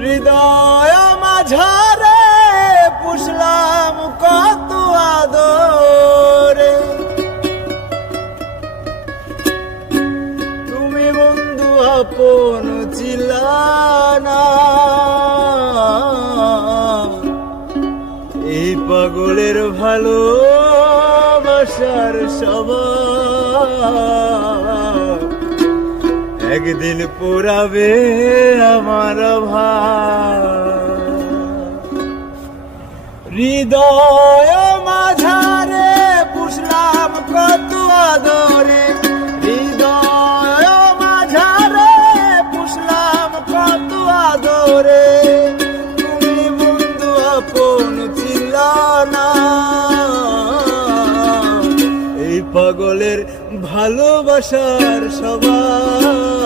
হৃদয় মাঝারে পুষলাম কত আদরে, তুমি বন্ধু আপন ছিলানা। এই পাগলের ভালোবাসার স্বভাব একদিন পুরাবে আমার ভাব। হৃদয় মাঝারে পুষলাম কত আদরে, হৃদয় মাঝারে পুষলাম কত আদরে, তুমি বন্ধু আপন ছিলা না। এই পাগলের ভালোবাসার স্বভাব